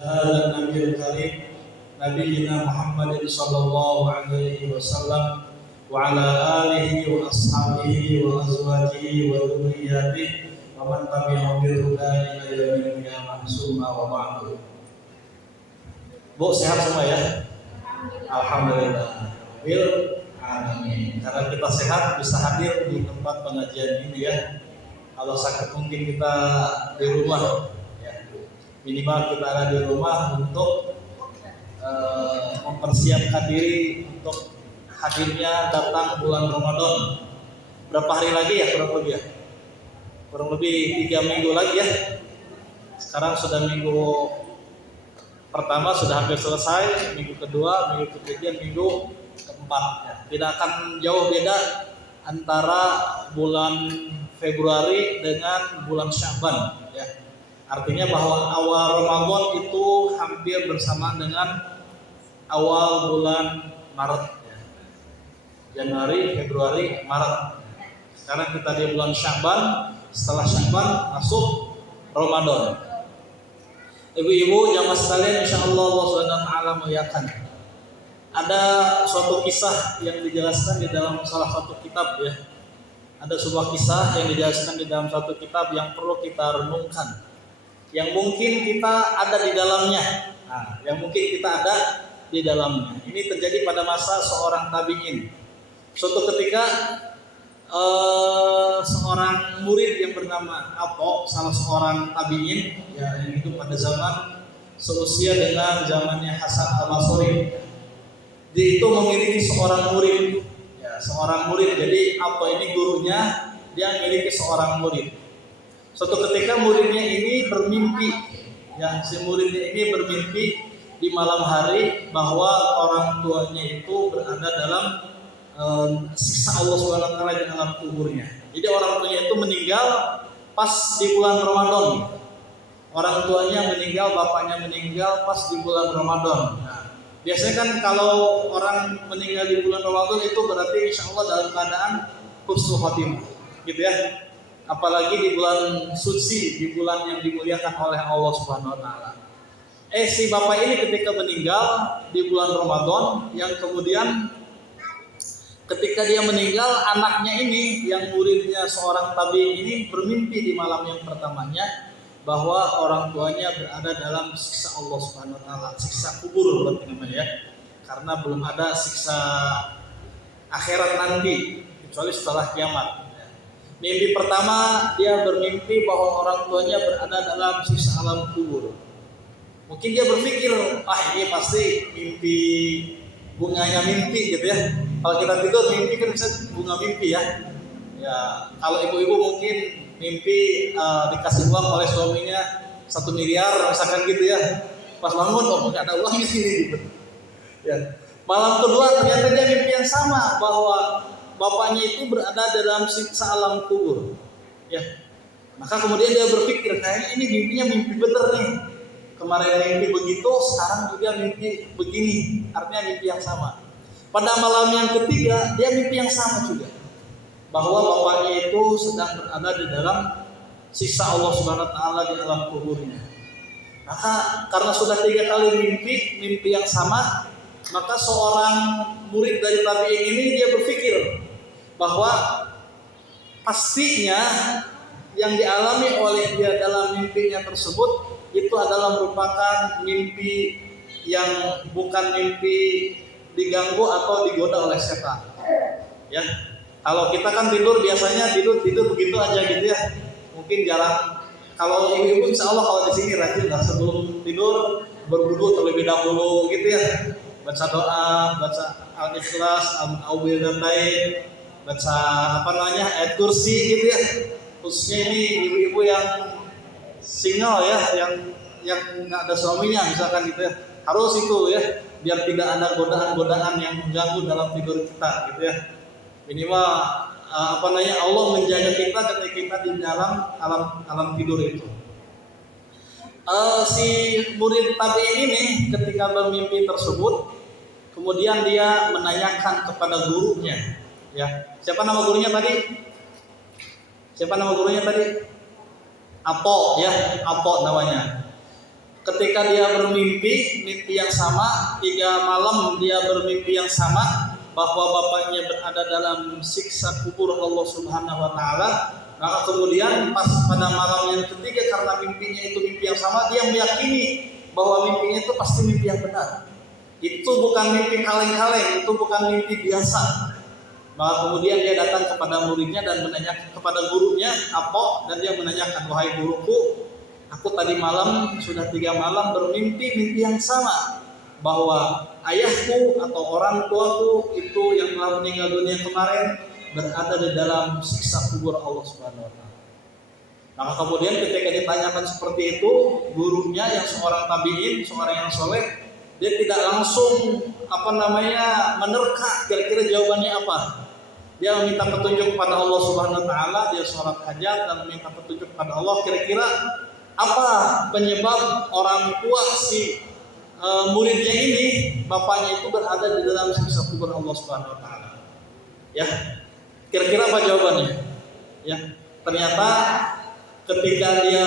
هذا النبي الكريم نبينا محمد صلى الله عليه وسلم وعلى آله وأصحابه وأزواجه وذرياته ومن تبعهم بالهدى إلى يوم القيامة ثم وبعد. Bu, sehat semua ya? Alhamdulillah. Amin. Karena kita sehat bisa hadir di tempat pengajian ini ya. Kalau sakit mungkin kita di rumah ya. Minimal kita ada di rumah untuk mempersiapkan diri untuk hadirnya datang bulan Ramadan. Berapa hari lagi ya kurang lebih ya? Kurang lebih 3 minggu lagi ya. Sekarang sudah minggu pertama sudah hampir selesai, minggu kedua, minggu ketiga, minggu keempat ya. Tidak akan jauh beda antara bulan Februari dengan bulan Sya'ban ya. Artinya bahwa awal Ramadan itu hampir bersamaan dengan awal bulan Maret ya. Januari, Februari, Maret. Sekarang kita di bulan Sya'ban, setelah Sya'ban masuk Ramadan. Ibu-ibu jamaah sekalian, insyaallah Allah Subhanahu wa taala muliakan. Ada suatu kisah yang dijelaskan di dalam salah satu kitab ya. Ada sebuah kisah yang dijelaskan di dalam satu kitab yang perlu kita renungkan. Yang mungkin kita ada di dalamnya. Yang mungkin kita ada di dalamnya. Ini terjadi pada masa seorang tabi'in. Suatu ketika seorang murid yang bernama Apo, salah seorang tabi'in ya, yang itu pada zaman seusia dengan zamannya Hasan al-Basri. Dia itu memiliki seorang murid ya, seorang murid. Jadi Apo ini gurunya, dia memiliki seorang murid. Suatu ketika muridnya ini bermimpi ya, si muridnya ini bermimpi di malam hari bahwa orang tuanya itu berada dalam siksa Allah Subhanahu wa taala di dalam kuburnya. Jadi orang tuanya itu meninggal pas di bulan Ramadan. Orang tuanya meninggal, bapaknya meninggal pas di bulan Ramadan. Nah, biasanya kan kalau orang meninggal di bulan Ramadan itu berarti insya Allah dalam keadaan husnul khotimah, gitu ya. Apalagi di bulan suci, di bulan yang dimuliakan oleh Allah Subhanahu wa taala. Si bapak ini ketika meninggal di bulan Ramadan, yang kemudian ketika dia meninggal, anaknya ini yang muridnya seorang tabi'in ini bermimpi di malam yang pertamanya bahwa orang tuanya berada dalam siksa Allah Subhanahu wa taala, siksa kubur berarti namanya ya. Karena belum ada siksa akhirat nanti kecuali setelah kiamat. Mimpi pertama dia bermimpi bahwa orang tuanya berada dalam siksa alam kubur. Mungkin dia berpikir, ini pasti mimpi, bunganya mimpi gitu ya. Kalau kita tidur mimpi kan bisa bunga mimpi ya. Ya, kalau ibu-ibu mungkin mimpi dikasih uang oleh suaminya 1 miliar misalkan gitu ya. Pas bangun nggak ada uang di sini gitu. Ya. Malam kedua ternyata dia mimpi yang sama bahwa bapaknya itu berada dalam siksa alam kubur. Ya. Maka kemudian dia berpikir, kayaknya ini mimpinya mimpi bener nih. Kemarin mimpi begitu, sekarang juga mimpi begini. Artinya mimpi yang sama. Pada malam yang ketiga, dia mimpi yang sama juga. Bahwa bapaknya itu sedang berada di dalam siksa Allah Subhanahu wa taala di alam kuburnya. Maka karena sudah 3 kali mimpi yang sama, maka seorang murid dari tabi'in ini dia berpikir bahwa pastinya yang dialami oleh dia dalam mimpinya tersebut itu adalah merupakan mimpi yang bukan mimpi diganggu atau digoda oleh setan. Ya. Kalau kita kan tidur biasanya tidur begitu aja gitu ya. Mungkin jarang. Kalau ibu-ibu insya Allah kalau di sini rajin lah sebelum tidur berwudu terlebih dahulu gitu ya. Baca doa, baca Al-Ikhlas, Al-Awwidzatain, baca ayat kursi gitu ya. Khususnya ini ibu-ibu yang single ya, yang nggak ada suaminya misalkan gitu ya. Harus itu ya, biar tidak ada godaan-godaan yang mengganggu dalam tidur kita gitu ya. Minimal Allah menjaga kita ketika kita di dalam alam tidur itu. Si murid tabi'in ini ketika bermimpi tersebut, kemudian dia menanyakan kepada gurunya, ya. Siapa nama gurunya tadi? Apo ya, Apo namanya. ketika dia bermimpi, mimpi yang sama, 3 malam dia bermimpi yang sama, bahwa bapaknya berada dalam siksa kubur Allah Subhanahu wa taala. Maka kemudian pas pada malam yang ketiga, karena mimpinya itu mimpi yang sama, dia meyakini bahwa mimpinya itu pasti mimpi yang benar. Itu bukan mimpi kaleng-kaleng, itu bukan mimpi biasa. Maka kemudian dia datang kepada muridnya dan menanyakan kepada gurunya, Apo, dan dia menanyakan, wahai guruku, aku tadi malam sudah 3 malam bermimpi mimpi yang sama, bahwa ayahku atau orang tuaku itu yang telah meninggal dunia kemarin berada di dalam siksa kubur Allah Subhanahu wa taala. Maka kemudian ketika ditanyakan seperti itu, gurunya yang seorang tabi'in, seorang yang soleh, dia tidak langsung menerka kira-kira jawabannya apa. Dia meminta petunjuk kepada Allah Subhanahu wa taala, dia sholat hajat dan meminta petunjuk kepada Allah, kira-kira apa penyebab orang tua si muridnya ini, bapaknya itu berada di dalam siksa kubur Allah Subhanahu wa taala. Ya. Kira-kira apa jawabannya? Ya. Ternyata ketika dia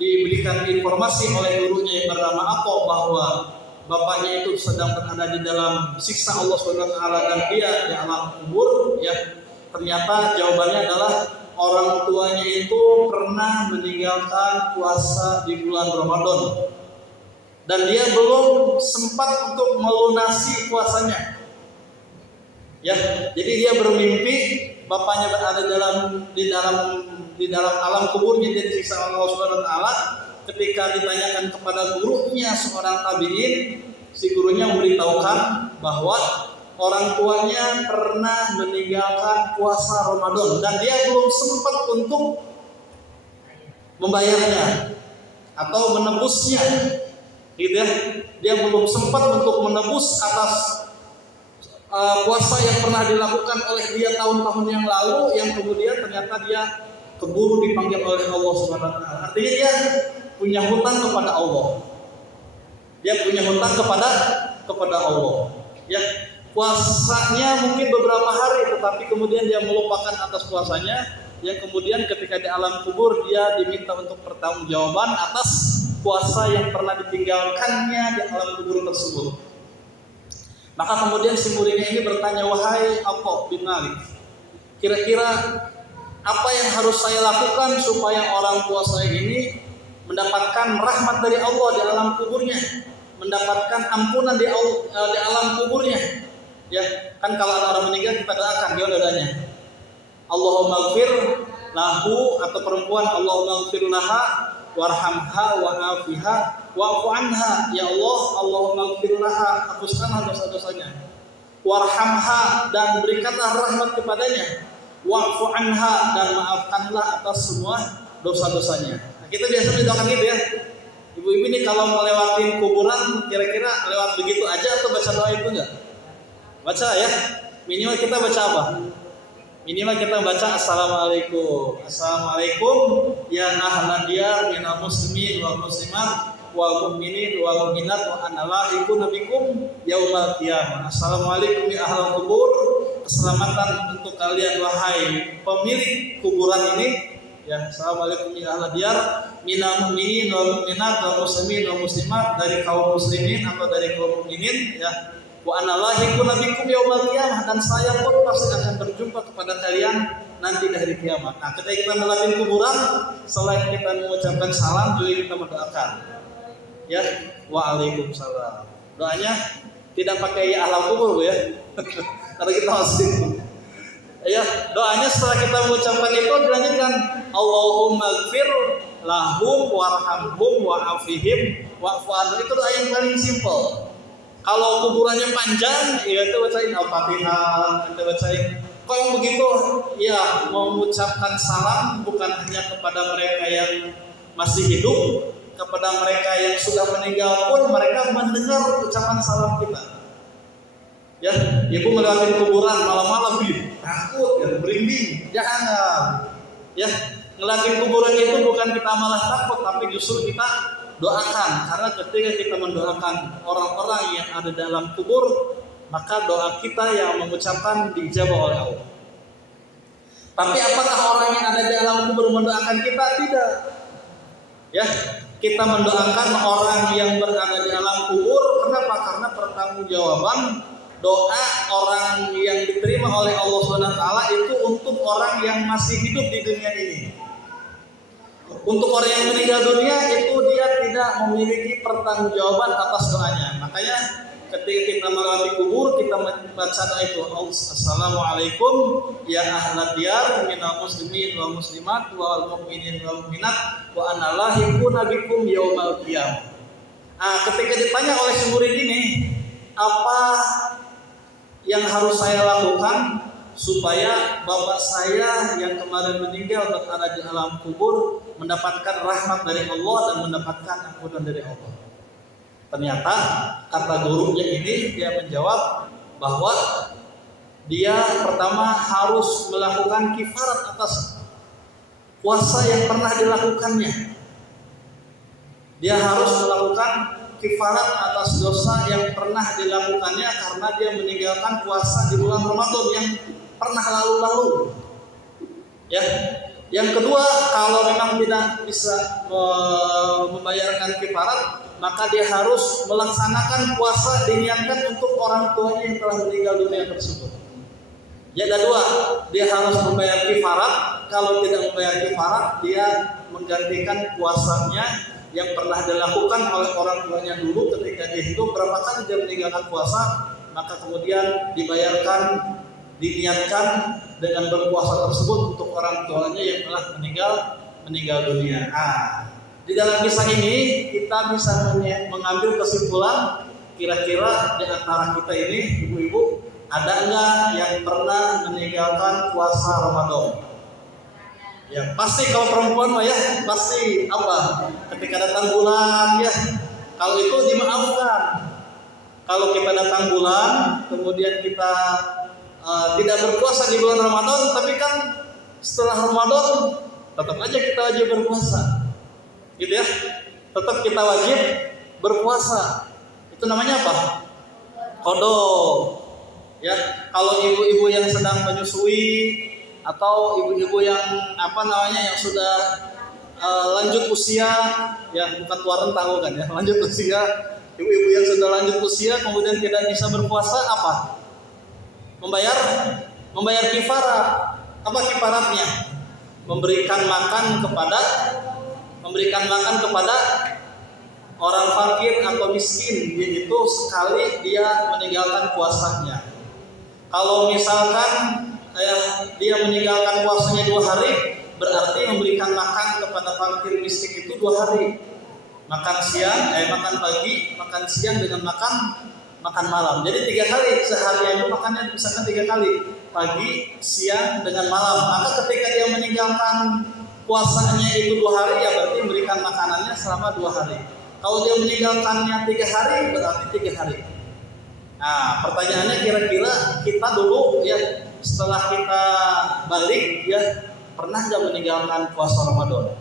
diberikan informasi oleh gurunya yang bernama Apo bahwa bapaknya itu sedang berada di dalam siksa Allah Subhanahu wa taala dan dia di alam kubur, ya. Ternyata jawabannya adalah orang tuanya itu pernah meninggalkan puasa di bulan Ramadan dan dia belum sempat untuk melunasi puasanya. Ya, jadi dia bermimpi bapaknya berada di dalam alam kuburnya, dia disiksa Allah Subhanahu wa taala. Ketika ditanyakan kepada gurunya seorang tabi'in, si gurunya memberitahukan bahwa orang tuanya pernah meninggalkan puasa Ramadan dan dia belum sempat untuk membayarnya atau menebusnya, gitu ya. Dia belum sempat untuk menebus atas puasa yang pernah dilakukan oleh dia tahun-tahun yang lalu, yang kemudian ternyata dia keburu dipanggil oleh Allah Subhanahu wa taala. Artinya dia punya hutang kepada Allah. Dia punya hutang kepada Allah. Ya, puasanya mungkin beberapa hari, tetapi kemudian dia melupakan atas puasanya. Yang kemudian ketika di alam kubur dia diminta untuk pertanggungjawaban atas puasa yang pernah ditinggalkannya di alam kubur tersebut. Maka kemudian si muridnya ini bertanya, wahai Apo bin Malik, kira-kira apa yang harus saya lakukan supaya orang tua saya ini mendapatkan rahmat dari Allah di alam kuburnya, mendapatkan ampunan di alam kuburnya? Ya, kan kalau ada orang meninggal kita doakan, dia doanya, Allahumma ighfir lahu, atau perempuan, Allahumma ighfir laha warhamha wa'afiha wa'fu anha. Ya Allah, Allahumma ighfir laha, hapuskanlah dosa-dosanya. Warhamha, dan berikanlah rahmat kepadanya. Wa'fu anha, dan maafkanlah atas semua dosa-dosanya. Nah, kita biasa mendoakan gitu ya. Ibu-ibu ini kalau melewati kuburan, kira-kira lewat begitu aja atau baca doa itu enggak? Baca ya. Minimal kita baca apa? Minimal kita baca Assalamualaikum. Assalamualaikum ya ahlan diyar minal muslimin wal muslimat wal mu'minin wal mu'minat wa ana lahiqun bikum yaumal qiyamah. Assalamualaikum ya ahlan kubur. Keselamatan untuk kalian wahai pemilik kuburan ini. Ya, Assalamualaikum ya ahlan diyar minal mu'minin wal mu'minat wal muslimin wal muslimat, dari kaum muslimin atau dari kaum mukminin, ya. Wa ana lahiqun bikum yaumal qiyamah, dan saya pun pasti akan berjumpa kepada kalian nanti di hari kiamat. Nah, ketika kita melewati kuburan, selain kita mengucapkan salam, juga kita mendoakan. Ya, waalaikumsalam. Doanya tidak pakai ya ahla kubur, Bu, ya. Karena kita masih. Ya, doanya setelah kita mengucapkan itu dilanjutkan, Allahumma ighfir lahum warhamhum wa'afihim wa'fu anhum. Itu doa yang paling simple. Kalau kuburannya panjang, ya itu bacain Al-Fatihah, kita bacain. Kalau begitu, ya mengucapkan salam bukan hanya kepada mereka yang masih hidup, kepada mereka yang sudah meninggal pun mereka mendengar ucapan salam kita. Ya, ibu melewati kuburan malam-malam, takut, ya, merinding, jangan. Ya, melewati kuburan itu bukan kita malah takut, tapi justru kita doakan, karena ketika kita mendoakan orang-orang yang ada dalam kubur, maka doa kita yang mengucapkan dijawab oleh Allah. Tapi apakah orang yang ada di dalam kubur mendoakan kita? Tidak. Ya, kita mendoakan orang yang berada di alam kubur. Kenapa? Karena pertanggungjawaban doa orang yang diterima oleh Allah SWT itu untuk orang yang masih hidup di dunia ini. Untuk orang yang meninggal dunia itu dia tidak memiliki pertanggungjawaban atas doanya. Makanya ketika kita melewati kubur, kita membaca doa itu, Assalamualaikum ya ahlat diyar minal muslimin wal muslimat wal mu'minin wal mu'minat wa ana lahiquna bikum yaumal qiyamah. Ketika ditanya oleh si murid ini, apa yang harus saya lakukan supaya bapak saya yang kemarin meninggal berada di alam kubur mendapatkan rahmat dari Allah dan mendapatkan ampunan dari Allah? Ternyata kata gurunya ini dia menjawab bahwa dia pertama harus melakukan kifarat atas puasa yang pernah dilakukannya. Dia harus melakukan kifarat atas dosa yang pernah dilakukannya karena dia meninggalkan puasa di bulan Ramadan yang pernah lalu-lalu. Ya. Yang kedua, kalau memang tidak bisa membayarkan kifarat, maka dia harus melaksanakan puasa diniatkan untuk orang tuanya yang telah meninggal dunia tersebut. Ya, ada dua, dia harus membayar kifarat. Kalau tidak membayar kifarat, dia menggantikan puasanya yang pernah dilakukan oleh orang tuanya dulu ketika dia hidup. Berapa kali dia meninggalkan puasa, maka kemudian dibayarkan, diniatkan dengan berpuasa tersebut untuk orang tuanya yang telah meninggal dunia. Di dalam kisah ini kita bisa mengambil kesimpulan, kira-kira di antara kita ini ibu-ibu ada nggak yang pernah meninggalkan puasa Ramadan? Ya pasti kalau perempuan mah ya pasti apa? Ketika datang bulan ya, kalau itu dimaafkan. Kalau kita datang bulan, kemudian kita tidak berpuasa di bulan Ramadan, tapi kan setelah Ramadan tetap aja kita wajib berpuasa, gitu ya. Tetap kita wajib berpuasa. Itu namanya apa? Qada. Ya, kalau ibu-ibu yang sedang menyusui atau ibu-ibu yang yang sudah lanjut usia, ya bukan tua renta kan ya, lanjut usia, ibu-ibu yang sudah lanjut usia kemudian tidak bisa berpuasa apa? Membayar kifarat. Apa kifaratnya? Memberikan makan kepada orang fakir atau miskin, yaitu sekali dia meninggalkan puasanya. Kalau misalkan dia meninggalkan puasanya 2 hari, berarti memberikan makan kepada fakir miskin itu 2 hari. Makan pagi, makan siang dengan makan malam. Jadi 3 kali sehari itu makannya misalkan 3 kali, pagi, siang dengan malam. Maka ketika dia meninggalkan puasanya itu 2 hari, ya berarti memberikan makanannya selama 2 hari. Kalau dia meninggalkannya 3 hari, berarti 3 hari. Pertanyaannya kira-kira kita dulu ya setelah kita balik ya pernah nggak meninggalkan puasa Ramadan?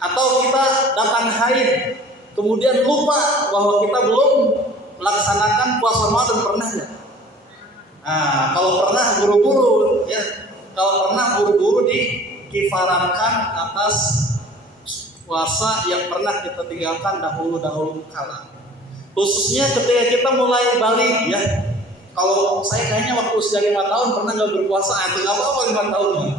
Atau kita datang haid kemudian lupa bahwa kita belum melaksanakan puasa Ramadan, pernah nggak? Kalau pernah buru-buru ya, kalau pernah buru-buru dikifaratkan atas puasa yang pernah kita tinggalkan dahulu kala. Khususnya ketika kita mulai balik ya. Kalau saya kayaknya waktu usia 5 tahun pernah nggak berpuasa, itu nggak apa-apa 5 tahun ya.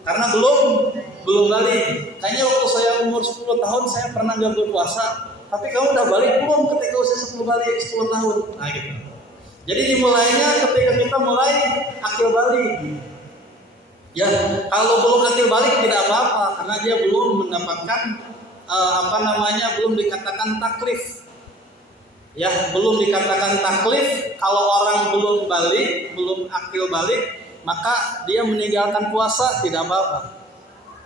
Karena belum balik. Kayaknya waktu saya umur 10 tahun saya pernah nggak berpuasa. Tapi kamu udah balik belum ketika usia 10 tahun? Gitu. Jadi dimulainya ketika kita mulai akil balik. Ya, kalau belum akil balik tidak apa-apa karena dia belum mendapatkan belum dikatakan taklif. Ya, belum dikatakan taklif. Kalau orang belum akil balik, maka dia meninggalkan puasa tidak apa-apa.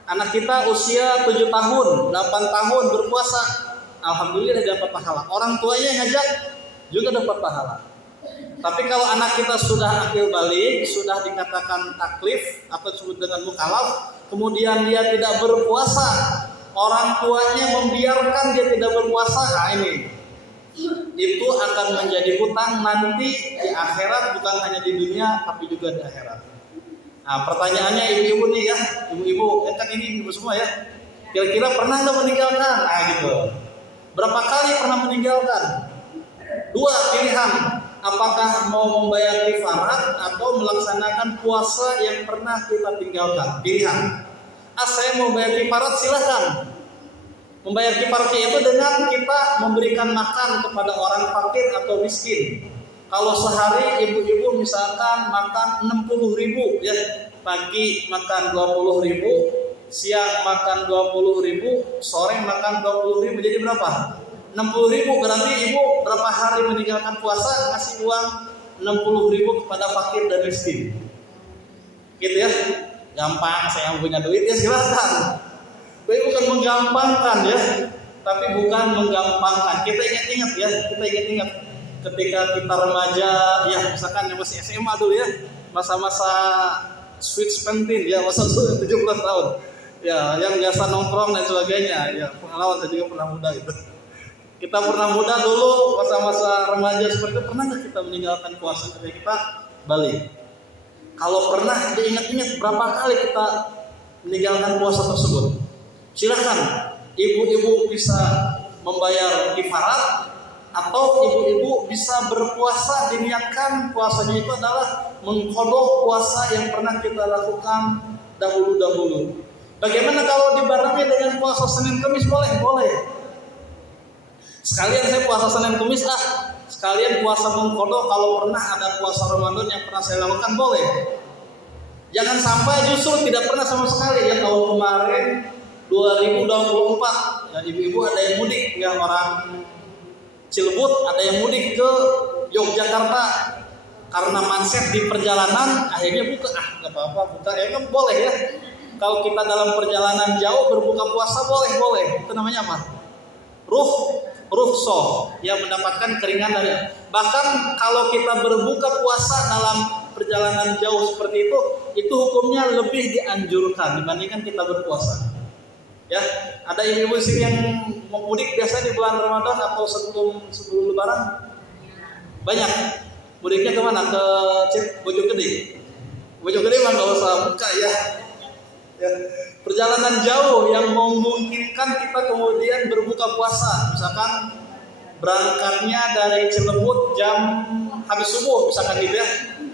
Anak kita usia 7 tahun, 8 tahun berpuasa, alhamdulillah dapat pahala. Orang tuanya ngajak juga dapat pahala. Tapi kalau anak kita sudah akil balik, sudah dikatakan taklif atau disebut dengan mukallaf, kemudian dia tidak berpuasa, orang tuanya membiarkan dia tidak berpuasa, itu akan menjadi hutang nanti di akhirat, bukan hanya di dunia tapi juga di akhirat. Pertanyaannya ibu-ibu nih ya, ibu-ibu, kan ini ibu semua ya. Kira-kira pernah nggak meninggalkan? Nah gitu. Berapa kali pernah meninggalkan? Dua pilihan. Apakah mau membayar kifarat atau melaksanakan puasa yang pernah kita tinggalkan? Pilihan. Saya mau bayar kifarat, silahkan. Membayar kifarat itu dengan kita memberikan makan kepada orang fakir atau miskin. Kalau sehari ibu-ibu misalkan makan 60.000 ya, pagi makan 20.000, siang makan 20.000, sore makan 20.000, jadi berapa? 60.000. Berarti ibu berapa hari meninggalkan puasa ngasih uang 60.000 kepada fakir dan miskin. Gitu ya. Gampang, saya punya duit ya silakan. Tapi bukan menggampangkan ya, tapi bukan menggampangkan. Kita ingat-ingat ya, kita ingat-ingat ketika kita remaja ya, misalkan yang masih SMA dulu ya, masa-masa sweet seventeen ya, masa 17 tahun. Ya, yang biasa nongkrong dan sebagainya. Ya, pengalaman saya juga pernah muda gitu. Kita pernah muda dulu, masa-masa remaja seperti itu, pernah nggak kita meninggalkan puasa ketika kita balik? Kalau pernah, diingat-ingat berapa kali kita meninggalkan puasa tersebut. Silakan, ibu-ibu bisa membayar kifarat atau ibu-ibu bisa berpuasa, diniatkan puasanya itu adalah mengqadha puasa yang pernah kita lakukan dahulu-dahulu. Bagaimana kalau dibarengi dengan puasa Senin Kamis? Boleh, boleh. Sekalian saya puasa Senin Kamis sekalian puasa mengqadha kalau pernah ada puasa Ramadan yang pernah saya lakukan, boleh. Jangan sampai justru tidak pernah sama sekali ya. Tahun kemarin 2024 ya, ibu-ibu ada yang mudik ya, orang Cilebut ada yang mudik ke Yogyakarta karena manset di perjalanan akhirnya buka. Nggak apa-apa buka ya, kan boleh ya. Kalau kita dalam perjalanan jauh berbuka puasa boleh. Itu namanya apa? Rukhsah ya, mendapatkan keringan dari. Bahkan kalau kita berbuka puasa dalam perjalanan jauh seperti itu hukumnya lebih dianjurkan dibandingkan kita berpuasa. Ya, ada ibu-ibu sini yang mau mudik biasa di bulan Ramadan atau sebelum Lebaran? Banyak. Mudiknya kemana? Ke Bojonggede. Bojonggede mah nggak usah buka ya. Perjalanan jauh yang memungkinkan kita kemudian berbuka puasa, misalkan berangkatnya dari Cilebut jam habis subuh, misalkan gitu ya,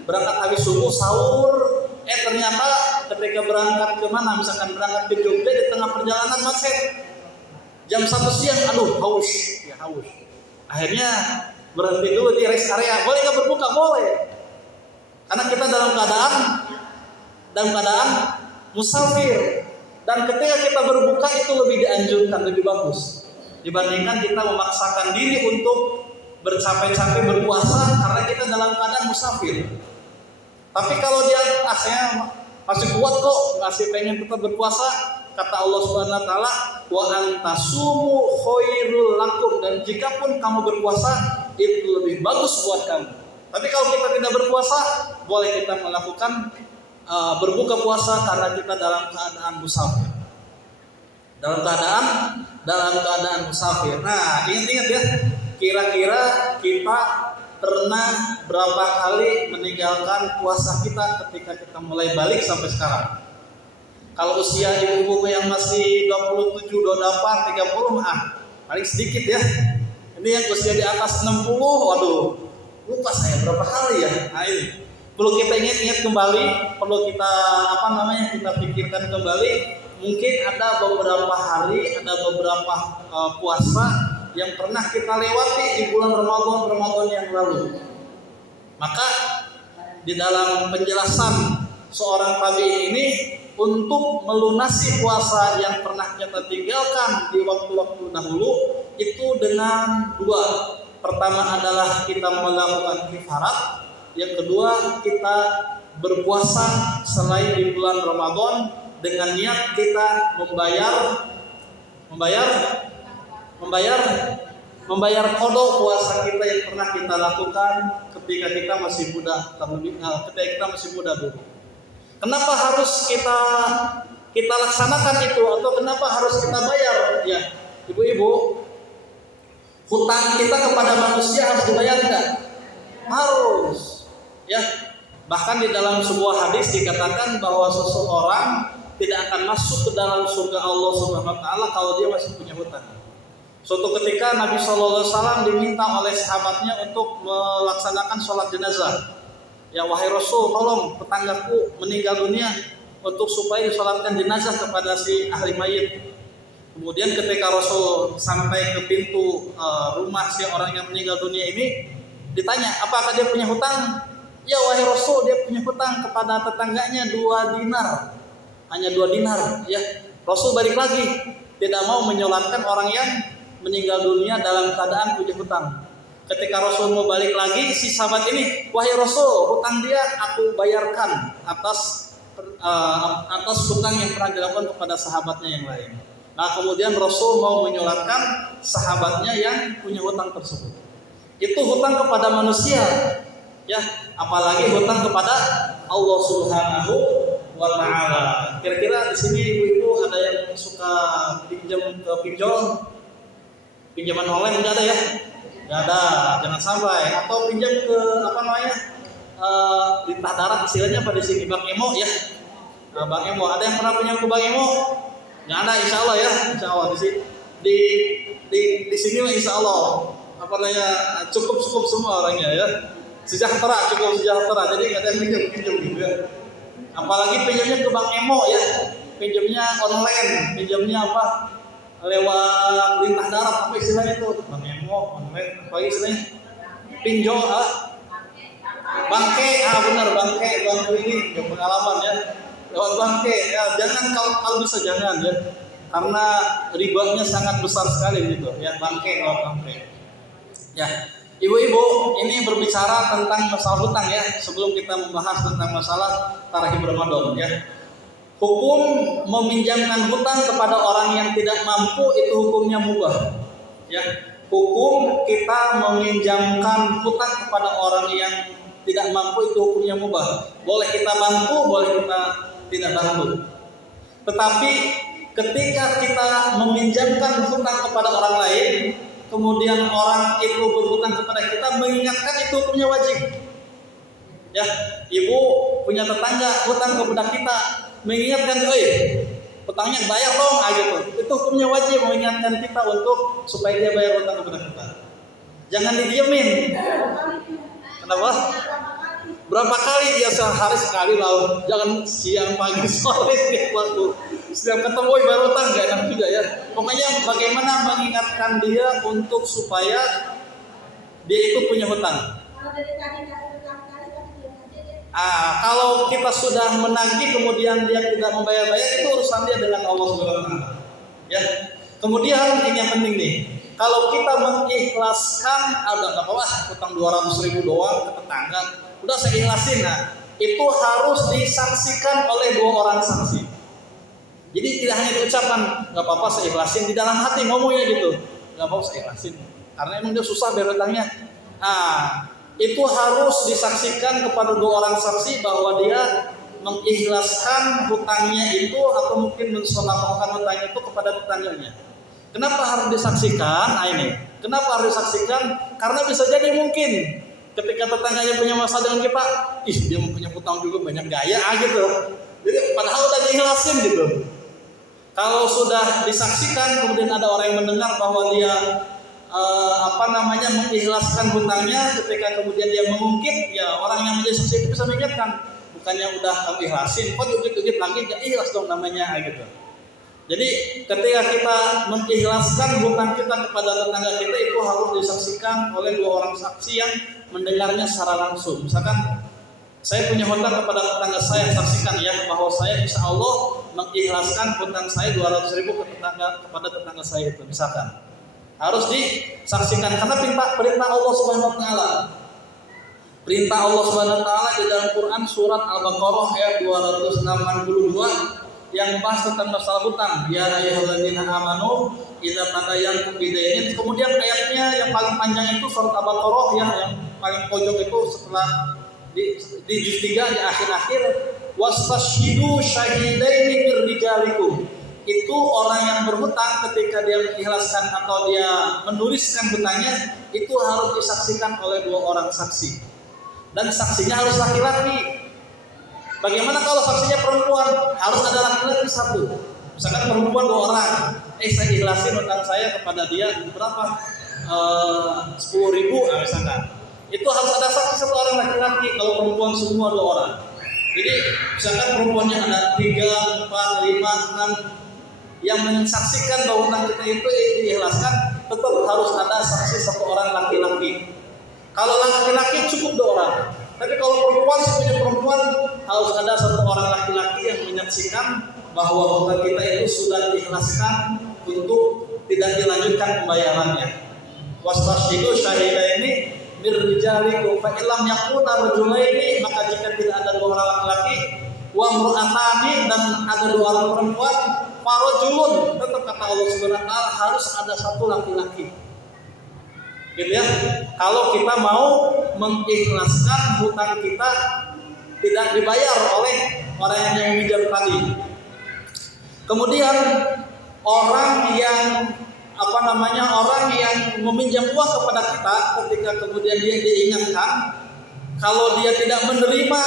berangkat habis subuh sahur, ternyata ketika berangkat kemana, misalkan berangkat ke Jogja, di tengah perjalanan macet, jam 1 siang, haus, akhirnya berhenti dulu di rest area. Boleh nggak berbuka? Boleh, karena kita dalam keadaan musafir, dan ketika kita berbuka itu lebih dianjurkan, lebih bagus dibandingkan kita memaksakan diri untuk bercapek-capek berpuasa karena kita dalam keadaan musafir. Tapi kalau dia saya masih kuat kok, masih pengen tetap berpuasa, kata Allah Subhanahu wa taala, wa antasumu khairul lakum, dan jikapun kamu berpuasa itu lebih bagus buat kamu. Tapi kalau kita tidak berpuasa, boleh kita melakukan berbuka puasa karena kita dalam keadaan musafir. Dalam keadaan musafir. Nah, ingat-ingat ya, kira-kira kita pernah berapa kali meninggalkan puasa kita ketika kita mulai balik sampai sekarang? Kalau usia ibu-ibu yang masih 27, 28, 30 paling sedikit ya. Ini yang usia di atas 60, waduh, lupa saya berapa kali ya. Nah ini perlu kita ingat-ingat kembali, perlu kita kita pikirkan kembali. Mungkin ada beberapa hari, ada beberapa puasa yang pernah kita lewati di bulan Ramadan yang lalu. Maka di dalam penjelasan seorang tabi'in ini untuk melunasi puasa yang pernah kita tinggalkan di waktu-waktu dahulu itu dengan dua. Pertama adalah kita melakukan kifarat, yang kedua kita berpuasa selain di bulan Ramadan dengan niat kita membayar qadha puasa kita yang pernah kita lakukan ketika kita masih muda dulu. Kenapa harus kita laksanakan itu, atau kenapa harus kita bayar? Ya, ibu-ibu, hutang kita kepada manusia harus dibayar enggak? Harus. Ya, bahkan di dalam sebuah hadis dikatakan bahwa seseorang tidak akan masuk ke dalam surga Allah Subhanahu wa taala kalau dia masih punya hutang. Suatu ketika Nabi sallallahu alaihi wasallam diminta oleh sahabatnya untuk melaksanakan sholat jenazah. Ya wahai Rasul, tolong tetanggaku meninggal dunia untuk supaya disolatkan jenazah kepada si ahli mayit. Kemudian ketika Rasul sampai ke pintu rumah si orang yang meninggal dunia ini, ditanya apakah dia punya hutang? Ya wahai Rasul, dia punya hutang kepada tetangganya 2 dinar. Hanya 2 dinar. Ya, Rasul balik lagi, tidak mau menyolatkan orang yang meninggal dunia dalam keadaan punya hutang. Ketika Rasul mau balik lagi, si sahabat ini, wahai Rasul, hutang dia aku bayarkan atas hutang yang pernah dilakukan kepada sahabatnya yang lain. Nah kemudian Rasul mau menyolatkan sahabatnya yang punya hutang tersebut. Itu hutang kepada manusia, ya, apalagi hutang kepada Allah Subhanahu wa taala. Kira-kira di sini ibu-ibu ada yang suka pinjam ke pinjol? Pinjaman online enggak ada ya? Enggak ada, jangan sampai. Atau pinjam ke lintah darat istilahnya pada sini, Bank Emo ya. Bank Emo, ada yang pernah pinjam ke Bank Emo? Enggak ada, insya Allah ya, insya Allah di sini insya Allah cukup semua orangnya ya. Sejahtera, cukup sejahtera. Jadi enggak ada yang pinjam gitu ya. Apalagi pinjamnya ke Bank Emo ya, pinjamnya online, pinjamnya lewat lintah darat, apa istilahnya itu? Bank Emo, online, apa istilahnya? Pinjol, bangke, benar bangke ini pengalaman ya, lewat bangke ya. Jangan kalau bisa jangan ya, karena ribanya sangat besar sekali gitu ya, bangke lewat bangke. Ya, ibu-ibu ini berbicara tentang masalah hutang ya, sebelum kita membahas tentang masalah tarawih Ramadan ya. Hukum meminjamkan hutang kepada orang yang tidak mampu itu hukumnya mubah. Ya, hukum kita meminjamkan hutang kepada orang yang tidak mampu itu hukumnya mubah. Boleh kita bantu, boleh kita tidak bantu. Tetapi ketika kita meminjamkan hutang kepada orang lain, kemudian orang itu berhutang kepada kita, mengingatkan itu hukumnya wajib. Ya, ibu punya tetangga hutang kepada kita, mengingatkan, hutangnya bayar dong, gitu. Itu hukumnya wajib mengingatkan kita untuk supaya dia bayar hutang kepada kita. Jangan didiemin. Kenapa? Berapa kali dia sehari sekali lah, jangan siang pagi sore setiap waktu. Setiap ketemu baru hutang, gak enak juga ya. Pokoknya bagaimana mengingatkan dia untuk supaya dia itu punya hutang. Kalau kita sudah menagih kemudian dia tidak membayar-bayar, itu urusan dia dengan Allah Subhanahu wa taala. Ya. Kemudian ini yang penting nih. Kalau kita mengikhlaskan, enggak apa-apa, hutang 200.000 doang ke tetangga, udah saya ikhlasin. Nah, itu harus disaksikan oleh 2 orang saksi. Jadi tidak hanya diucapkan, enggak apa-apa saya ikhlasin, di dalam hati ngomongnya gitu. Enggak apa-apa saya ikhlasin. Karena emang dia susah bayar hutangnya. Itu harus disaksikan kepada 2 orang saksi bahwa dia mengikhlaskan hutangnya itu atau mungkin mensedekahkan hutangnya itu kepada tetangganya. Kenapa harus disaksikan? Kenapa harus disaksikan? Karena bisa jadi mungkin ketika tetangganya punya masalah dengan kita, dia punya hutang juga banyak gaya gitu. Jadi padahal udah diikhlasin gitu. Kalau sudah disaksikan kemudian ada orang yang mendengar bahwa dia mengikhlaskan hutangnya, ketika kemudian dia mengungkit, ya orang yang menjadi saksi itu bisa mengingatkan, bukannya udah kamu ikhlasin, kok diungkit-ungkit lagi, gak ikhlas dong namanya gitu. Jadi ketika kita mengikhlaskan hutang kita kepada tetangga kita, itu harus disaksikan oleh 2 orang saksi yang mendengarnya secara langsung. Misalkan saya punya hutang kepada tetangga saya, saksikan ya bahwa saya insya Allah mengikhlaskan hutang saya 200.000 kepada tetangga saya itu, misalkan. Harus disaksikan karena perintah Allah Subhanahu wa taala. Perintah Allah Subhanahu wa taala di dalam Quran surat Al-Baqarah ayat 282 yang membahas tentang masalah hutang. Ya ayyuhalladzina amanu idza tadayantum bidainin. Kemudian ayatnya yang paling panjang itu surat Al-Baqarah yang paling pojok itu setelah di juz 3 di akhir-akhir, wastashhidu syahidaini mir rijalikum. Itu orang yang berhutang ketika dia mengikhlaskan atau dia menuliskan hutangnya, itu harus disaksikan oleh 2 orang saksi. Dan saksinya harus laki-laki. Bagaimana kalau saksinya perempuan? Harus ada laki-laki satu. Misalkan perempuan 2 orang. Saya ikhlasin hutang saya kepada dia berapa? 10.000 misalkan. Itu harus ada saksi 1 orang laki-laki. Kalau perempuan semua 2 orang. Jadi misalkan perempuannya ada 3, 4, 5, 6 yang menyaksikan bahwa hutang kita itu diikhlaskan, tetap harus ada saksi 1 orang laki-laki. Kalau laki-laki cukup 2 orang. Tapi kalau perempuan, sepunya perempuan harus ada 1 orang laki-laki yang menyaksikan bahwa hutang kita itu sudah diikhlaskan untuk tidak dilanjutkan pembayarannya. Wastashidu syahidaini mir rijalikum fa illam yakuna rajulaini, maka jika tidak ada 2 orang laki-laki, wa imra'atani, dan ada 2 orang perempuan, farajulun, tetap kata Allah Subhanahu wa taala harus ada 1 laki-laki. Gitu ya. Kalau kita mau mengikhlaskan hutang kita tidak dibayar oleh orang yang meminjam tadi. Kemudian orang yang orang yang meminjam uang kepada kita, ketika kemudian dia diingatkan kalau dia tidak menerima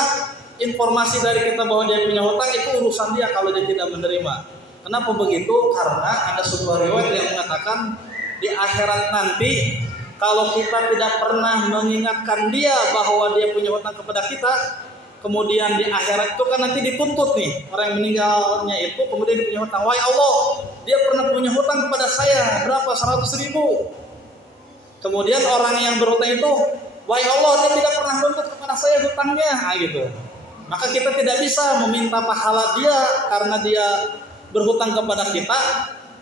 informasi dari kita bahwa dia punya hutang, itu urusan dia kalau dia tidak menerima. Kenapa begitu? Karena ada sebuah riwayat yang mengatakan di akhirat nanti kalau kita tidak pernah mengingatkan dia bahwa dia punya hutang kepada kita, kemudian di akhirat itu kan nanti dituntut nih orang yang meninggalnya itu, kemudian dia punya hutang. Wahai Allah, dia pernah punya hutang kepada saya berapa? 100.000. Kemudian orang yang berhutang itu, wahai Allah, dia tidak pernah menuntut kepada saya hutangnya, gitu. Maka kita tidak bisa meminta pahala dia karena dia berhutang kepada kita.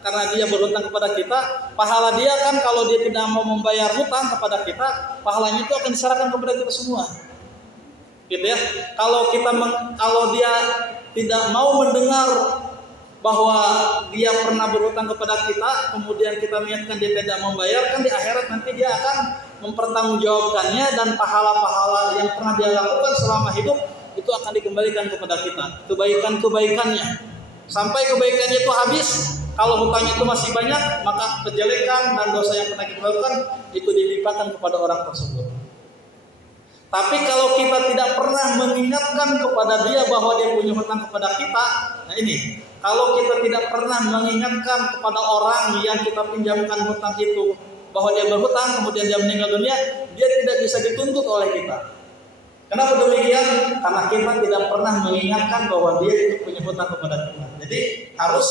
Karena dia berhutang kepada kita, pahala dia kan kalau dia tidak mau membayar hutang kepada kita, pahalanya itu akan diserahkan kepada kita semua. Gitu ya. Kalau dia tidak mau mendengar bahwa dia pernah berhutang kepada kita, kemudian kita mengingatkan dia tidak membayar, kan di akhirat nanti dia akan mempertanggungjawabkannya, dan pahala-pahala yang pernah dia lakukan selama hidup itu akan dikembalikan kepada kita, kebaikan-kebaikannya. Sampai kebaikannya itu habis. Kalau hutangnya itu masih banyak, maka kejelekan dan dosa yang pernah kita lakukan itu dilimpahkan kepada orang tersebut. Tapi kalau kita tidak pernah mengingatkan kepada dia bahwa dia punya hutang kepada kita, nah ini, kalau kita tidak pernah mengingatkan kepada orang yang kita pinjamkan hutang itu bahwa dia berhutang, kemudian dia meninggal dunia, dia tidak bisa dituntut oleh kita. Kenapa demikian? Karena kita tidak pernah mengingatkan bahwa dia itu punya hutang kepada kita. Jadi harus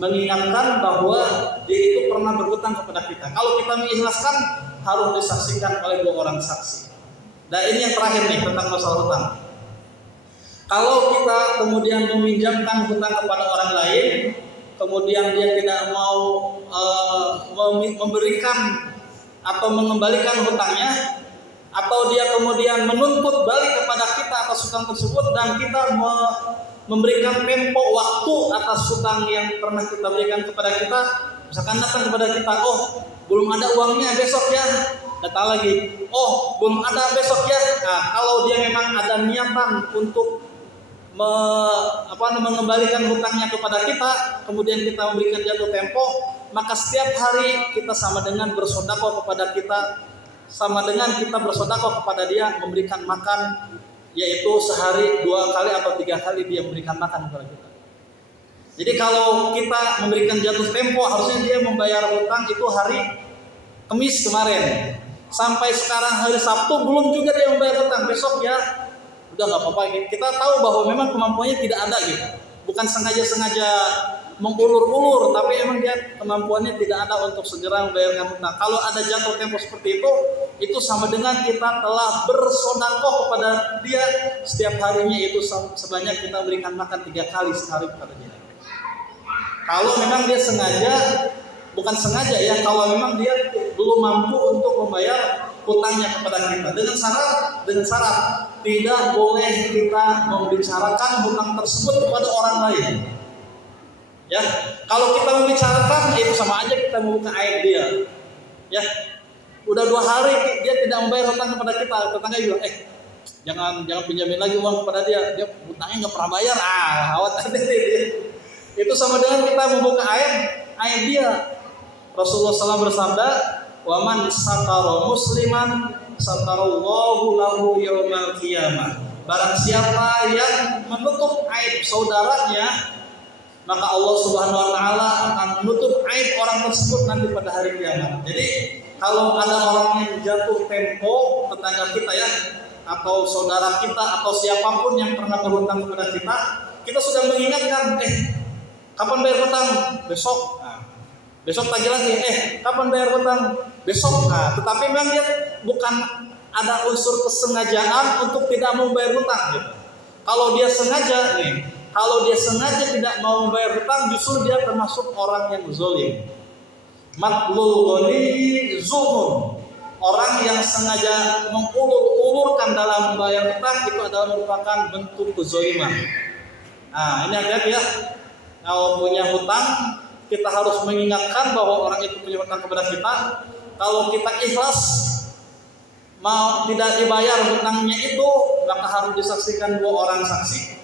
mengingatkan bahwa dia itu pernah berhutang kepada kita. Kalau kita mengikhlaskan, harus disaksikan oleh 2 orang saksi. Dan ini yang terakhir nih tentang masalah hutang. Kalau kita kemudian meminjamkan hutang kepada orang lain, kemudian dia tidak mau memberikan atau mengembalikan hutangnya, atau dia kemudian menuntut balik kepada kita atas hutang tersebut, dan kita memberikan tempo waktu atas hutang yang pernah kita berikan kepada kita. Misalkan datang kepada kita, oh belum ada uangnya, besok ya. Datang lagi, oh belum ada, besok ya. Nah, kalau dia memang ada niatan untuk mengembalikan hutangnya kepada kita, kemudian kita memberikan jatuh tempo, maka setiap hari kita sama dengan bersedekah kepada kita, sama dengan kita bersedekah kepada dia, memberikan makan, yaitu sehari 2 kali atau 3 kali dia memberikan makan kepada kita. Jadi kalau kita memberikan jatuh tempo, harusnya dia membayar hutang itu hari Kamis kemarin, sampai sekarang hari Sabtu belum juga dia membayar hutang, besok ya udah nggak apa-apa. Kita tahu bahwa memang kemampuannya tidak ada gitu, bukan sengaja mengulur-ulur, tapi emang dia kemampuannya tidak ada untuk segera membayarkan hutang. Kalau ada jatuh tempo seperti itu sama dengan kita telah bersedekah kepada dia setiap harinya, itu sebanyak kita berikan makan 3 kali sehari kepada dia. Kalau memang dia sengaja, bukan sengaja ya, kalau memang dia belum mampu untuk membayar hutangnya kepada kita, dengan syarat tidak boleh kita membicarakan hutang tersebut kepada orang lain. Ya, kalau kita membicarakan itu sama aja kita membuka aib dia. Ya, udah 2 hari dia tidak membayar hutang kepada kita, tetangga bilang, jangan pinjamin lagi uang kepada dia hutangnya nggak pernah bayar. Khawatir dia. Itu sama dengan kita membuka aib dia. Rasulullah SAW bersabda, wa man satara musliman satarallahu lahu yaumal qiyamah. Barang siapa yang menutup aib saudaranya, maka Allah Subhanahu wa taala akan menutup aib orang tersebut nanti pada hari kiamat. Jadi kalau ada orang yang jatuh tempo, tetangga kita ya, atau saudara kita atau siapapun yang pernah berhutang kepada kita, kita sudah mengingatkan, kapan bayar hutang? Besok. Nah, besok tagih lagi, kapan bayar hutang? Besok. Nah, tetapi memang dia bukan ada unsur kesengajaan untuk tidak mau bayar hutang gitu. Kalau dia sengaja tidak mau membayar hutang, justru dia termasuk orang yang zalim. Matlul ghani zulmun. Orang yang sengaja mengulur-ulurkan dalam membayar hutang itu adalah merupakan bentuk kezaliman. Nah, ini hati-hati ya. Kalau punya hutang, kita harus mengingatkan bahwa orang itu punya hutang kepada kita. Kalau kita ikhlas mau tidak dibayar hutangnya itu, maka harus disaksikan 2 orang saksi.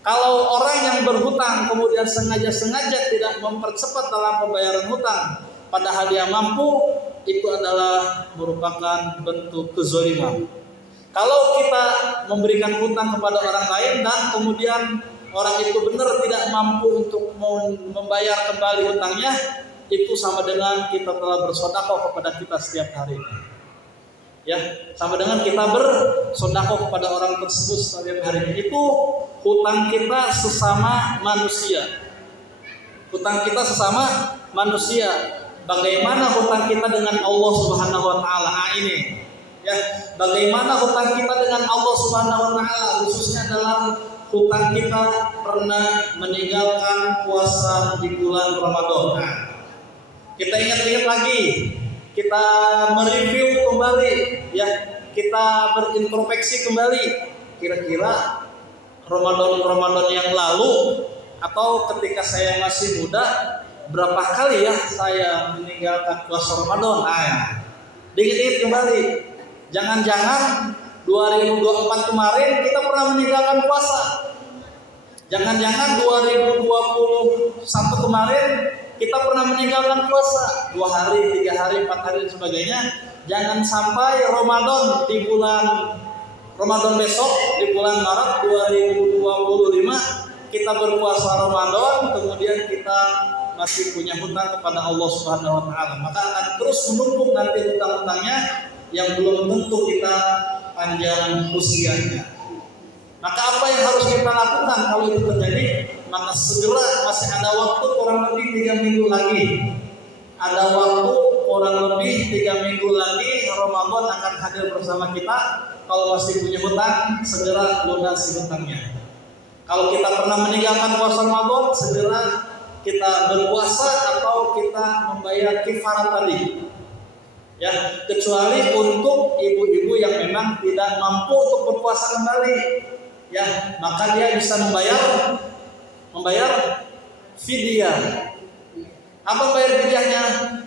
Kalau orang yang berhutang kemudian sengaja tidak mempercepat dalam pembayaran hutang, padahal dia mampu, itu adalah merupakan bentuk kezaliman. Kalau kita memberikan hutang kepada orang lain dan kemudian orang itu benar tidak mampu untuk membayar kembali hutangnya, itu sama dengan kita telah bersedekah kepada kita setiap hari. Ya, sama dengan kita bersedekah kepada orang tersebut setiap hari. Itu hutang kita sesama manusia. Hutang kita sesama manusia. Bagaimana hutang kita dengan Allah Subhanahu wa taala? Ini ya, bagaimana hutang kita dengan Allah Subhanahu wa taala, khususnya adalah hutang kita pernah meninggalkan puasa di bulan Ramadan. Kita ingat-ingat lagi, kita mereview kembali ya, kita berintrospeksi kembali, kira-kira Ramadan yang lalu atau ketika saya masih muda, berapa kali ya saya meninggalkan puasa Ramadan? Diingat-ingat kembali. Jangan-jangan 2024 kemarin kita pernah meninggalkan puasa. Jangan-jangan 2021 kemarin kita pernah meninggalkan puasa 2 hari, 3 hari, 4 hari dan sebagainya. Jangan sampai Ramadan di bulan Ramadan besok di bulan Maret 2025 kita berpuasa Ramadan kemudian kita masih punya hutang kepada Allah Subhanahu wa taala. Maka akan terus menumpuk nanti hutang-hutangnya yang belum tentu kita panjang usianya. Maka apa yang harus kita lakukan kalau itu terjadi? Maka segera, masih ada waktu kurang lebih 3 minggu lagi. Ada waktu kurang lebih 3 minggu lagi Ramadan akan hadir bersama kita. Kalau masih punya hutang, segera lunasi hutangnya. Kalau kita pernah meninggalkan puasa Ramadan, segera kita berpuasa atau kita membayar kifarat tadi. Ya, kecuali untuk ibu-ibu yang memang tidak mampu untuk berpuasa kembali, ya, maka dia bisa membayar fidyah. Apa bayar fidyahnya?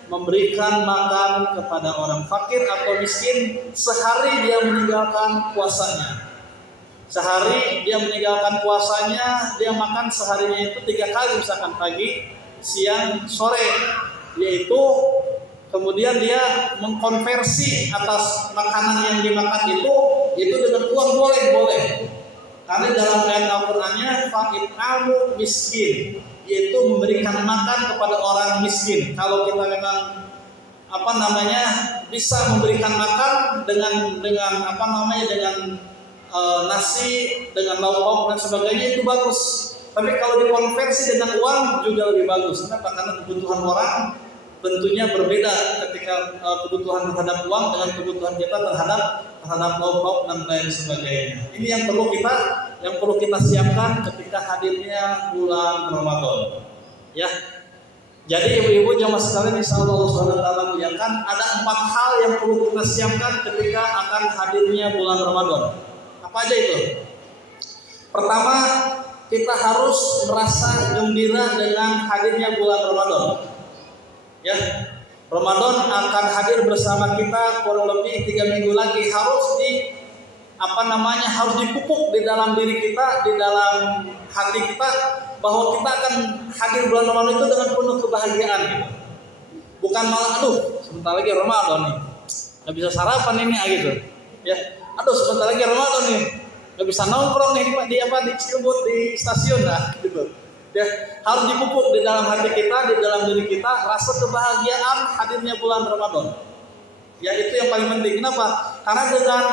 Memberikan makan kepada orang fakir atau miskin sehari dia meninggalkan puasanya. Sehari dia meninggalkan puasanya, dia makan seharinya itu 3 kali, misalkan pagi, siang, sore, yaitu kemudian dia mengkonversi atas makanan yang dimakan itu dengan uang boleh. Karena dalam ayat Al-Qur'annya fa'it'amu miskin, yaitu memberikan makan kepada orang miskin. Kalau kita memang bisa memberikan makan dengan nasi, dengan lauk dan sebagainya, itu bagus. Tapi kalau dikonversi dengan uang juga lebih bagus. Kenapa? Karena kebutuhan orang tentunya berbeda ketika kebutuhan terhadap uang dengan kebutuhan kita terhadap lauk dan lain sebagainya. Ini yang perlu kita siapkan ketika hadirnya bulan Ramadan. Ya. Jadi ibu-ibu jamaah sekalian, insyaallah Allah Subhanahu wa taala muliakan, ada 4 hal yang perlu kita siapkan ketika akan hadirnya bulan Ramadan. Apa aja itu? Pertama, kita harus merasa gembira dengan hadirnya bulan Ramadan. Ya, Ramadan akan hadir bersama kita kurang lebih 3 minggu lagi. Harus dipupuk di dalam diri kita, di dalam hati kita, bahwa kita akan hadir bulan Ramadan itu dengan penuh kebahagiaan gitu. Bukan malah sebentar lagi Ramadan nih, nggak bisa sarapan ini gitu. Ya, sebentar lagi Ramadan nih, nggak bisa nongkrong nih di Cilebut di stasiun lah gitu. Ya, harus dipupuk di dalam hati kita, di dalam diri kita rasa kebahagiaan hadirnya bulan Ramadan. Ya itu yang paling penting. Kenapa? Karena dengan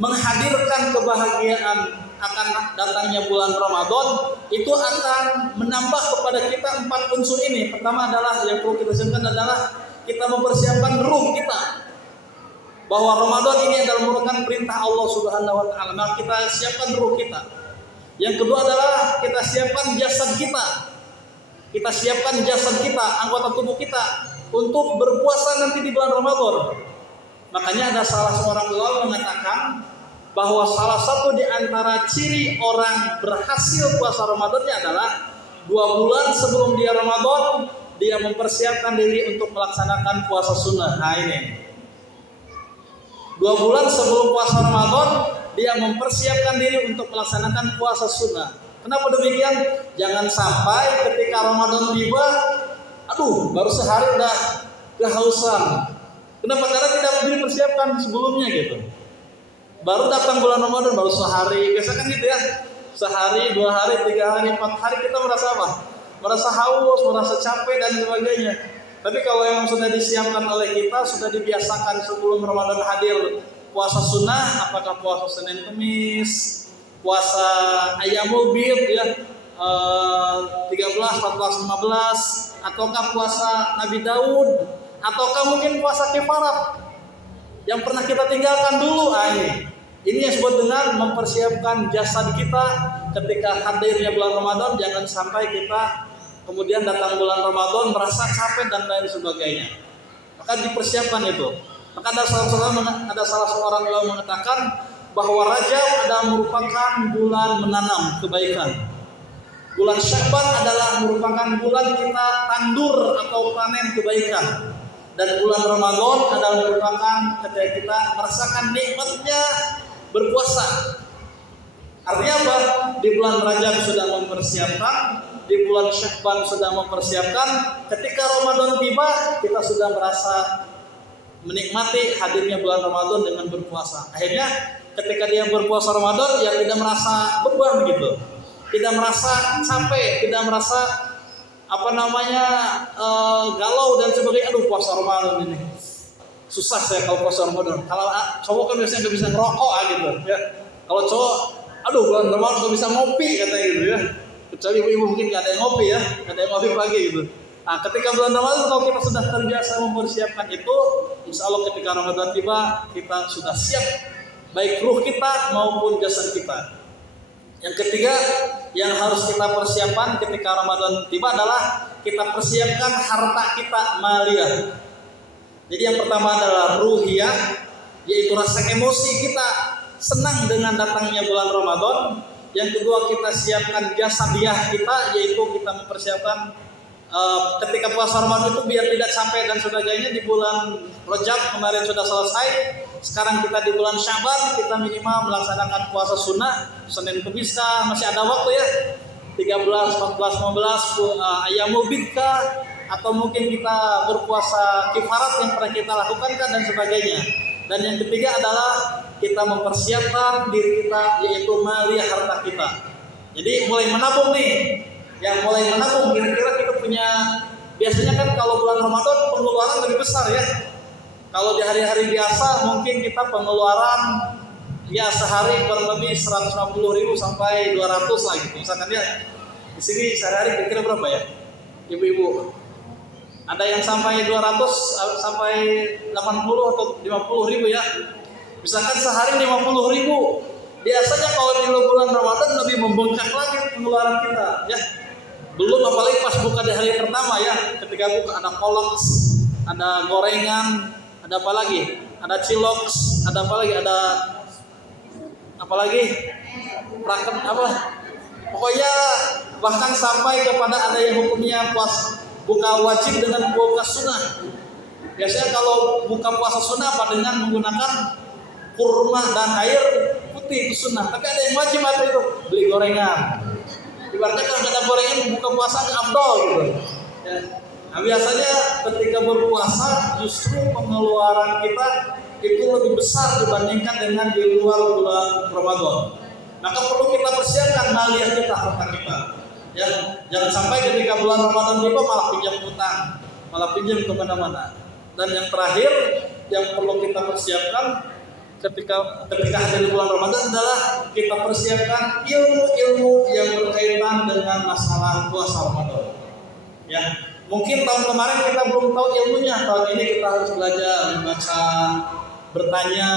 menghadirkan kebahagiaan akan datangnya bulan Ramadan itu akan menambah kepada kita 4 unsur ini. Pertama adalah yang perlu kita siapkan adalah kita mempersiapkan ruh kita. Bahwa Ramadan ini adalah merupakan perintah Allah Subhanahu wa taala. Maka kita siapkan ruh kita. Yang kedua adalah kita siapkan jasad kita. Kita siapkan jasad kita, anggota tubuh kita untuk berpuasa nanti di bulan Ramadan. Makanya ada salah seorang ulama mengatakan bahwa salah satu di antara ciri orang berhasil puasa Ramadannya adalah 2 bulan sebelum dia Ramadan dia mempersiapkan diri untuk melaksanakan puasa sunnah. Nah ini 2 bulan sebelum puasa Ramadan dia mempersiapkan diri untuk melaksanakan puasa sunnah. Kenapa demikian? Jangan sampai ketika Ramadan tiba, aduh baru sehari udah kehausan. Kenapa? Karena tidak dipersiapkan sebelumnya gitu. Baru datang bulan Ramadan baru sehari, biasa kan gitu ya. Sehari, 2 hari, 3 hari, 4 hari kita merasa apa? Merasa haus, merasa capek dan sebagainya. Tapi kalau yang sudah disiapkan oleh kita, sudah dibiasakan sebelum Ramadan hadir puasa sunnah, apakah puasa Senin Kemis, puasa Ayyamul Bid ya, 13, 14, 15, ataukah puasa Nabi Daud, ataukah mungkin puasa kifarat yang pernah kita tinggalkan dulu. Ini yang disebut dengan mempersiapkan jasad kita ketika hadirnya bulan Ramadan. Jangan sampai kita kemudian datang bulan Ramadan merasa capek dan lain sebagainya. Maka dipersiapkan itu. Maka ada salah seorang ulama mengatakan bahwa Rajab adalah merupakan bulan menanam kebaikan. Bulan Sya'ban adalah merupakan bulan kita tandur atau panen kebaikan. Dan bulan Ramadan adalah merupakan ketika kita merasakan nikmatnya berpuasa. Artinya apa? Di bulan Rajab sudah mempersiapkan, di bulan Sya'ban sudah mempersiapkan. Ketika Ramadan tiba, kita sudah merasa menikmati hadirnya bulan Ramadan dengan berpuasa. Akhirnya ketika dia berpuasa Ramadan, ya tidak merasa beban gitu, tidak merasa capek, tidak merasa galau dan sebagainya. Aduh puasa Ramadan ini susah saya kalau puasa Ramadan. Kalau cowok kan biasanya nggak bisa ngerokok gitu ya. Kalau cowok, aduh bulan Ramadan nggak bisa ngopi katanya gitu ya. Kecuali ibu-ibu mungkin nggak ada yang ngopi ya, nggak ada yang ngopi pagi gitu. Nah, ketika bulan Ramadan kalau kita sudah terbiasa mempersiapkan itu, insya Allah ketika Ramadan tiba kita sudah siap baik ruh kita maupun jasad kita. Yang ketiga yang harus kita persiapkan ketika Ramadan tiba adalah kita persiapkan harta kita maliyah. Jadi yang pertama adalah ruhiyah, yaitu rasa emosi kita senang dengan datangnya bulan Ramadan. Yang kedua kita siapkan jasadiah kita, yaitu kita mempersiapkan ketika puasa Ramadan itu biar tidak capek dan sebagainya. Di bulan Rajab kemarin sudah selesai, sekarang kita di bulan Sya'ban, kita minimal melaksanakan puasa sunnah Senin Kemis masih ada waktu ya, 13, 14, 15 Ayyamul Bid atau mungkin kita berpuasa kifarat yang pernah kita lakukan dan sebagainya. Dan yang ketiga adalah kita mempersiapkan diri kita, yaitu maliyah harta kita. Jadi mulai menabung nih. Yang mulai menabung, kira-kira kita punya, biasanya kan kalau bulan Ramadan pengeluaran lebih besar ya. Kalau di hari-hari biasa mungkin kita pengeluaran ya sehari kurang lebih 150.000 sampai 200 lah gitu. Misalkan ya di sini sehari-hari kira-kira berapa ya ibu-ibu? Ada yang sampai 200 sampai 80 atau 50.000 ya. Misalkan sehari 50.000. Biasanya kalau di bulan Ramadan lebih membengkak lagi pengeluaran kita ya. Belum apalagi pas buka di hari pertama ya, ketika buka ada kolak, ada gorengan, ada apa lagi? Ada cilok, ada apa lagi? Ada apa lagi? Rakem apa? Pokoknya bahkan sampai kepada ada yang hukumnya buka wajib dengan buka sunnah. Biasanya kalau buka puasa sunnah apa dengan menggunakan kurma dan air putih itu sunnah. Tapi ada yang wajib apa itu? Beli gorengan. Ibaratnya kalau ada gorengan buka puasa nggak afdol gitu. Ya. Nah biasanya ketika berpuasa justru pengeluaran kita itu lebih besar dibandingkan dengan di luar bulan Ramadan. maka perlu kita persiapkan maliyah kita, harta kita. Ya, jangan sampai ketika bulan Ramadan tiba malah pinjam utang, malah pinjam kemana-mana. Dan yang terakhir yang perlu kita persiapkan ketika hadir bulan Ramadan adalah kita persiapkan ilmu-ilmu yang berkaitan dengan masalah puasa Ramadan. Ya, mungkin tahun kemarin kita belum tahu ilmunya, tahun ini kita harus belajar membaca, bertanya,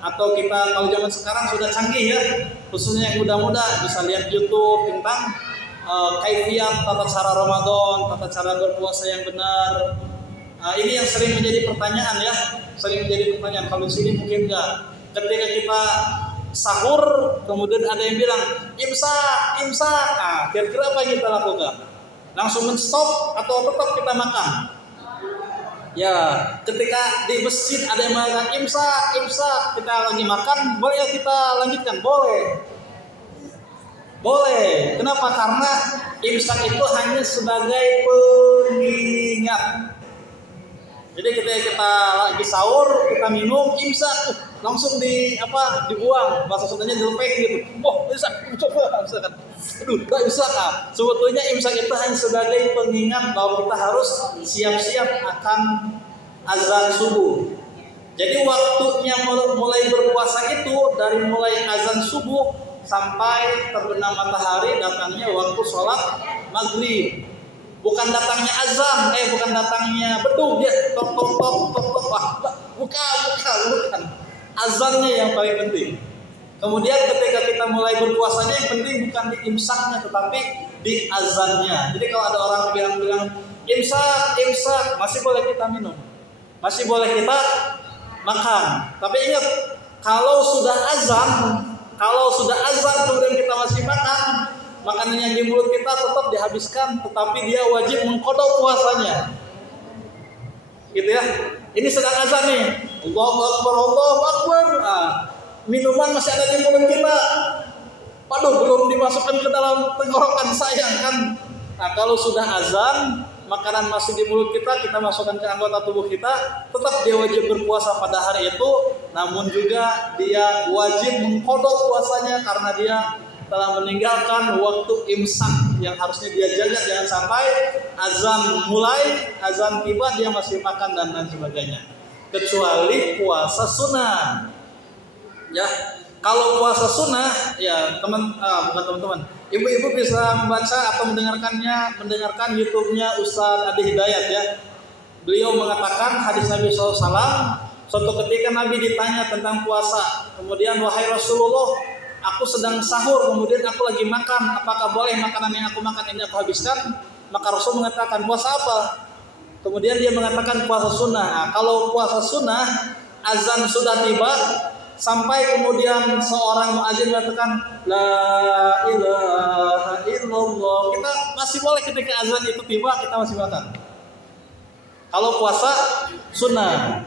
atau kita kalau zaman sekarang sudah canggih ya, khususnya yang muda-muda bisa lihat YouTube tentang kaifiat tata cara Ramadan, tata cara berpuasa yang benar. Ini yang sering menjadi pertanyaan ya, kalau di sini mungkin enggak. Ketika kita sahur, kemudian ada yang bilang imsak. Kira-kira apa yang kita lakukan? Langsung men-stop atau tetap kita makan? Ya, ketika di masjid ada yang mengatakan imsak, kita lagi makan, boleh ya kita lanjutkan? Boleh. Kenapa? Karena imsak itu hanya sebagai pengingat. Jadi ketika kita lagi sahur, kita minum imsak, langsung dibuang. Bahasa Sundanya dilepeh gitu. Imsak, coba misalkan. Imsak. Sebetulnya imsak itu hanya sebagai pengingat bahwa kita harus siap-siap akan azan subuh. Jadi waktunya mulai berpuasa itu dari mulai azan subuh sampai terbenam matahari, datangnya waktu sholat maghrib. Bukan datangnya azan, bukan datangnya beduk dia tok. Bukan. Azannya yang paling penting. Kemudian ketika kita mulai berpuasanya yang penting bukan di imsaknya tetapi di azannya. Jadi kalau ada orang bilang imsak, masih boleh kita minum, masih boleh kita makan. Tapi ingat, kalau sudah azan kemudian kita masih makan, makanan yang di mulut kita tetap dihabiskan, tetapi dia wajib mengqadha puasanya. Gitu ya. Ini sedang azan nih. Allahu Akbar. Minuman masih ada di mulut kita. Belum dimasukkan ke dalam tenggorokan, sayang kan. Nah, kalau sudah azan, makanan masih di mulut kita masukkan ke anggota tubuh kita, tetap dia wajib berpuasa pada hari itu, namun juga dia wajib mengqadha puasanya karena dia telah meninggalkan waktu imsak yang harusnya dia jaga. Jangan sampai azan mulai, azan tiba dia masih makan dan lain sebagainya. Kecuali puasa sunnah. Ya, kalau puasa sunnah ya bukan teman-teman. Ibu-ibu bisa membaca atau mendengarkan YouTube-nya Ustaz Adi Hidayat ya. Beliau mengatakan hadis Nabi SAW, suatu ketika Nabi ditanya tentang puasa, kemudian wahai Rasulullah, aku sedang sahur, kemudian aku lagi makan, apakah boleh makanan yang aku makan ini aku habiskan? Maka Rasul mengatakan, puasa apa? Kemudian dia mengatakan puasa sunnah. Nah, kalau puasa sunnah, azan sudah tiba, sampai kemudian seorang muadzin mengatakan la ilaha illallah, kita masih boleh ketika azan itu tiba kita masih makan. Kalau puasa sunnah,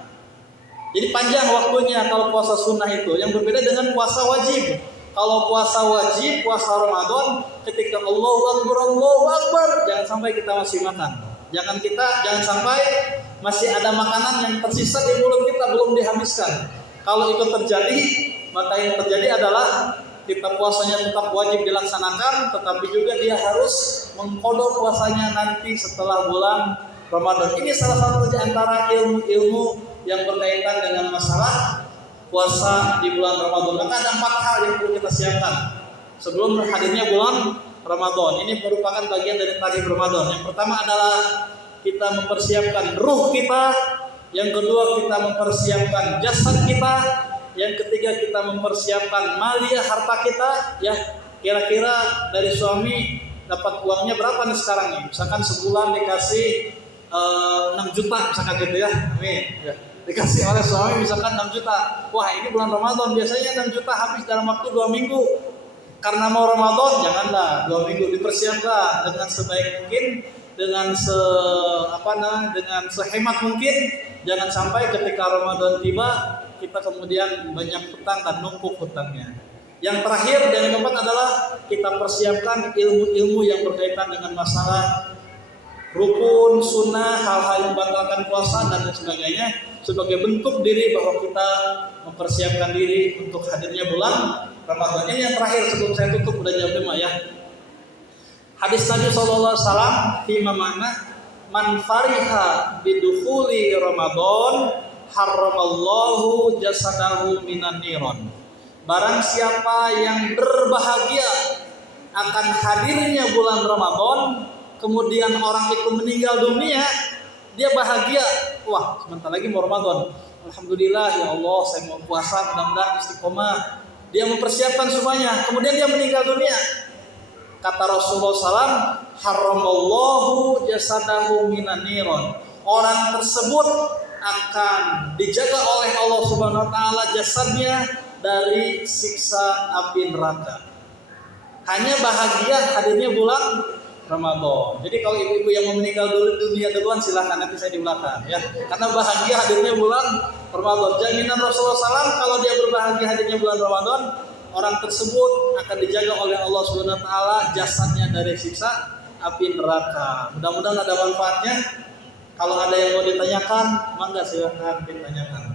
jadi panjang waktunya kalau puasa sunnah itu. Yang berbeda dengan puasa wajib. Kalau puasa wajib, puasa Ramadan, ketika Allahu Akbar, jangan sampai kita masih makan. Jangan sampai masih ada makanan yang tersisa di mulut kita belum dihabiskan. Kalau itu terjadi, maka yang terjadi adalah kita puasanya tetap wajib dilaksanakan, tetapi juga dia harus mengqadha puasanya nanti setelah bulan Ramadan. Ini salah satu di antara ilmu-ilmu yang berkaitan dengan masalah puasa di bulan Ramadan. Maka ada 4 hal yang perlu kita siapkan sebelum hadirnya bulan Ramadan. Ini merupakan bagian dari tarikh Ramadan. Yang pertama adalah kita mempersiapkan ruh kita. Yang kedua kita mempersiapkan jasad kita. Yang ketiga kita mempersiapkan maliyah harta kita. Ya, kira-kira dari suami dapat uangnya berapa nih sekarang nih? Misalkan sebulan dikasih 6 juta misalkan gitu ya. Amin. Ya. Dikasih oleh suami misalkan 6 juta. Wah, ini bulan Ramadan biasanya 6 juta habis dalam waktu 2 minggu. Karena mau Ramadan, janganlah 2 minggu, dipersiapkan dengan sebaik mungkin, dengan sehemat mungkin. Jangan sampai ketika Ramadan tiba kita kemudian banyak hutang dan numpuk hutangnya. Yang terakhir dan yang keempat adalah kita persiapkan ilmu-ilmu yang berkaitan dengan masalah rukun, sunnah, hal-hal yang membatalkan puasa dan lain sebagainya, sebagai bentuk diri bahwa kita mempersiapkan diri untuk hadirnya bulan Ramadan. Ini yang terakhir sebelum saya tutup, udah jam 5 ya. Hadis Nabi sallallahu alaihi wasallam fi mana man fariha bidukhuli Ramadan harramallahu jasadahu minan niron. Barang siapa yang berbahagia akan hadirnya bulan Ramadan, kemudian orang itu meninggal dunia, dia bahagia, wah sebentar lagi mau Ramadan, alhamdulillah ya Allah saya mau puasa, mudah-mudahan istiqomah. Dia mempersiapkan semuanya, kemudian dia meninggal dunia. Kata Rasulullah SAW, haramallahu jasadahu minan niron. Orang tersebut akan dijaga oleh Allah Subhanahu Wa Taala jasadnya dari siksa api neraka. Hanya bahagia hadirnya bulan Ramadan. Jadi kalau ibu-ibu yang mau meninggal dunia duluan silahkan, nanti saya di belakang ya. Karena bahagia hadirnya bulan Ramadan. Jaminan Rasulullah SAW kalau dia berbahagia hadirnya bulan Ramadan, orang tersebut akan dijaga oleh Allah Subhanahu Wa Taala jasadnya dari siksa api neraka. Mudah-mudahan ada manfaatnya. Kalau ada yang mau ditanyakan, mangga silahkan ditanyakan.